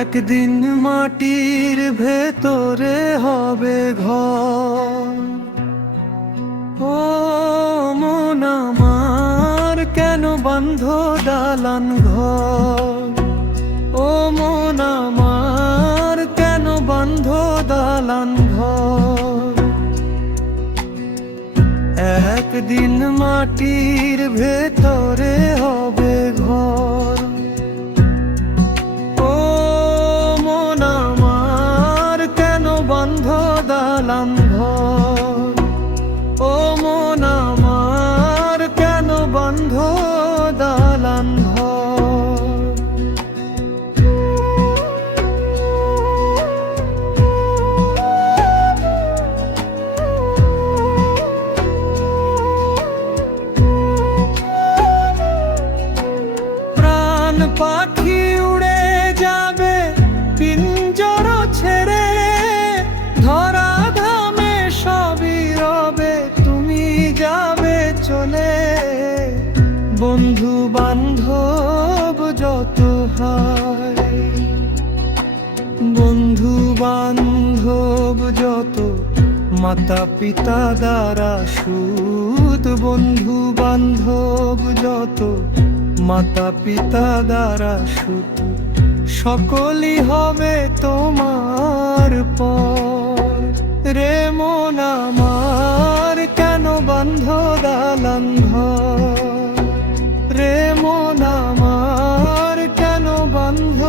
একদিন মাটির ভেতরে হবে ঘর। ও মন আমার কেন বাঁধ দালান ঘর? ও মন আমার কেন বাঁধ দালান ঘর? একদিন মাটির ভেতরে হবে ঘর। ও মন আমার কেন বাঁধ দালান ঘর? ও মন আমার কেন বাঁধ দালান ঘর? প্রাণ পাখি উড়ে যাবে পিঞ্জর ছেড়ে, ধরা ধামে সবই রবে, তুমি যাবে চলে। বন্ধু বান্ধব যত হয়, বন্ধু বান্ধব যত, মাতা পিতা দ্বারা সুদ। বন্ধু বান্ধব যত, মাতা পিতা দ্বারা সুদ, সকলই হবে তোমার পর। রে মন আমার কেন বাঁধ দালান ঘর? রে মন আমার কেন বাঁধ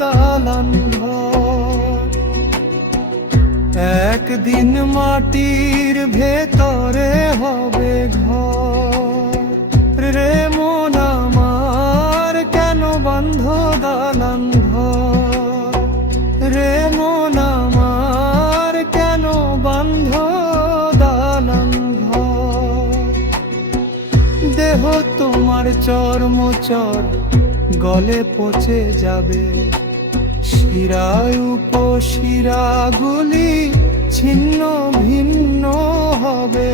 দালান ঘর? একদিন মাটির ভেতরে হবে ঘর। রে মন আমার কেন বাঁধ দালান ঘর? রে মন আমার কেন বাঁধ দালান ঘর? দেহ তোমার চর্মচর গলে পচে যাবে, শিরায় উপশিরাগুলি ছিন্ন ভিন্ন হবে।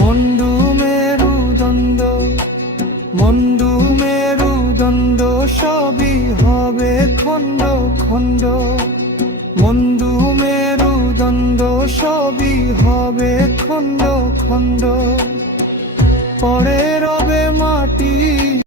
মন্ডু মেরুদণ্ড, মন্ডু মেরুদণ্ড সবই হবে খণ্ড খণ্ড। মন্ডু মেরুদণ্ড সবই হবে খণ্ড খণ্ড। পরে